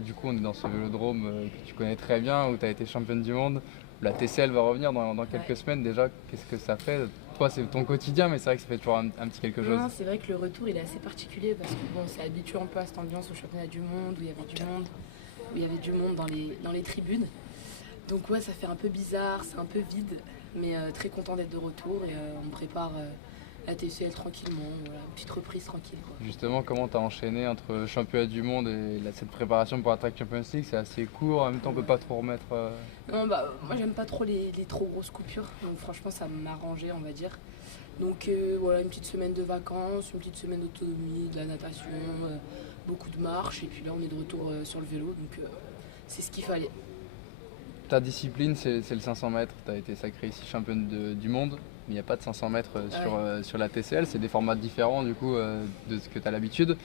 Du coup, on est dans ce vélodrome que tu connais très bien, où tu as été championne du monde. La TCL va revenir dans quelques Ouais. semaines déjà. Qu'est-ce que ça fait? Toi, c'est ton quotidien, mais c'est vrai que ça fait toujours un petit quelque chose. Non, c'est vrai que le retour il est assez particulier parce que bon, c'est habitué un peu à cette ambiance au championnat du monde où il y avait du monde, dans les tribunes. Donc ouais, ça fait un peu bizarre, c'est un peu vide, mais très content d'être de retour et on prépare la TCL tranquillement, voilà, une petite reprise tranquille quoi. Justement, comment tu as enchaîné entre championnat du monde et cette préparation pour la Track Champions League? C'est assez court, en même temps, on peut pas trop remettre. Non, bah, moi j'aime pas trop les trop grosses coupures, donc franchement ça m'arrangeait on va dire. Donc voilà, une petite semaine de vacances, une petite semaine d'autonomie, de la natation, beaucoup de marche, et puis là on est de retour sur le vélo, donc c'est ce qu'il fallait. Ta discipline, c'est le 500 mètres. Tu as été sacrée ici championne du monde, mais il n'y a pas de 500 mètres sur la TCL. C'est des formats différents du coup de ce que tu as l'habitude.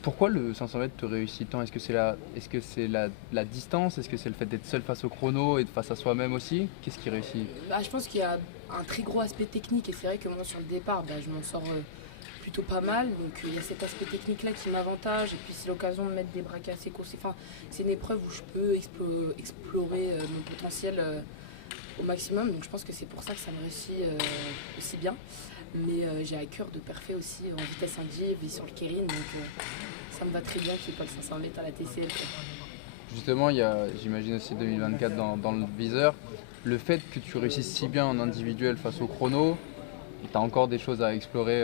Pourquoi le 500 mètres te réussit tant? Est-ce que c'est la distance? Est-ce que c'est le fait d'être seul face au chrono et face à soi-même aussi? Qu'est-ce qui réussit? Bah, je pense qu'il y a un très gros aspect technique, et c'est vrai que moi sur le départ, bah, je m'en sors plutôt pas mal, donc il y a cet aspect technique là qui m'avantage, et puis c'est l'occasion de mettre des braquets assez courts. Enfin, c'est une épreuve où je peux explorer mon potentiel au maximum, donc je pense que c'est pour ça que ça me réussit aussi bien. Mais j'ai à cœur de parfait aussi en vitesse indive et sur le Keirin, donc ça me va très bien qu'il n'y ait pas le 500 mètres à la TCL quoi. Justement, il y a, j'imagine aussi 2024 dans le viseur. Le fait que tu réussisses si bien en individuel face au chrono, tu as encore des choses à explorer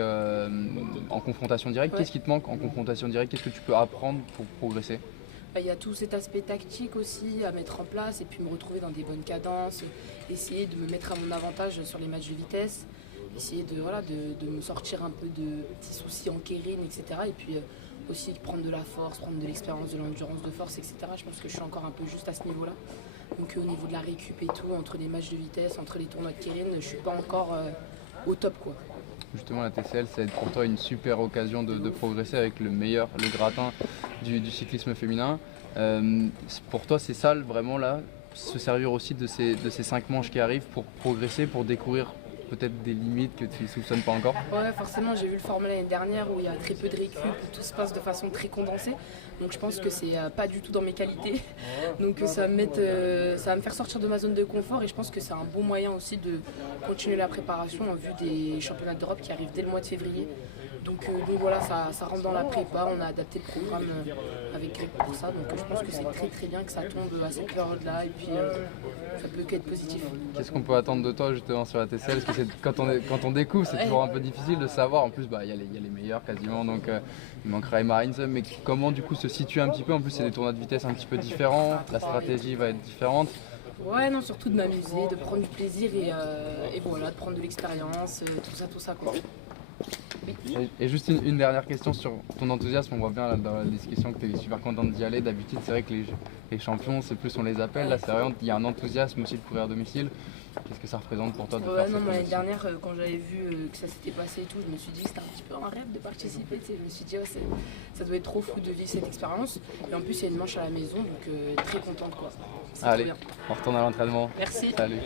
en confrontation directe. Ouais. Qu'est-ce qui te manque en confrontation directe? Qu'est-ce que tu peux apprendre pour progresser? Bah, il y a tout cet aspect tactique aussi à mettre en place, et puis me retrouver dans des bonnes cadences, essayer de me mettre à mon avantage sur les matchs de vitesse, essayer de me sortir un peu de petits soucis en Keirin, etc. Et puis aussi prendre de la force, prendre de l'expérience, de l'endurance de force, etc. Je pense que je suis encore un peu juste à ce niveau-là. Donc au niveau de la récup et tout, entre les matchs de vitesse, entre les tournois de Keirin, je suis pas encore au top quoi. Justement, la TCL, c'est pour toi une super occasion de progresser avec le meilleur, le gratin du cyclisme féminin. Pour toi, c'est ça vraiment là, se servir aussi de ces 5 manches qui arrivent pour progresser, pour découvrir peut-être des limites que tu ne soupçonnes pas encore? Ouais, forcément, j'ai vu le format l'année dernière où il y a très peu de récup, où tout se passe de façon très condensée. Donc je pense que c'est pas du tout dans mes qualités. Donc ça va me faire sortir de ma zone de confort, et je pense que c'est un bon moyen aussi de continuer la préparation en vue des championnats d'Europe qui arrivent dès le mois de février. Donc voilà, ça rentre dans la prépa, on a adapté le programme avec Greg pour ça. Donc je pense que c'est très très bien que ça tombe à cette période-là, et puis ça peut qu'être positif. Qu'est-ce qu'on peut attendre de toi justement sur la TCL? Parce que quand on découvre, c'est toujours un peu difficile de savoir. En plus, il y a les meilleurs quasiment, donc il manquera Emma Heinze. Mais comment du coup se situer un petit peu? En plus, c'est des tournois de vitesse un petit peu différents, la stratégie va être différente. Ouais, non, surtout de m'amuser, de prendre du plaisir, et voilà, de prendre de l'expérience, tout ça quoi. Et juste une dernière question sur ton enthousiasme. On voit bien là, dans la discussion que tu es super contente d'y aller. D'habitude, c'est vrai que les champions, c'est plus on les appelle. Là, c'est vraiment, il y a un enthousiasme aussi de courir à domicile. Qu'est-ce que ça représente pour toi de faire Ouais, cette non, l'année compétition? dernière, quand j'avais vu que ça s'était passé et tout, je me suis dit que c'était un petit peu un rêve de participer. Tu sais. Je me suis dit, ouais, ça doit être trop fou de vivre cette expérience. Et en plus, il y a une manche à la maison, donc très contente quoi. C'est trop Allez, bien. on retourne à l'entraînement. Merci. Salut.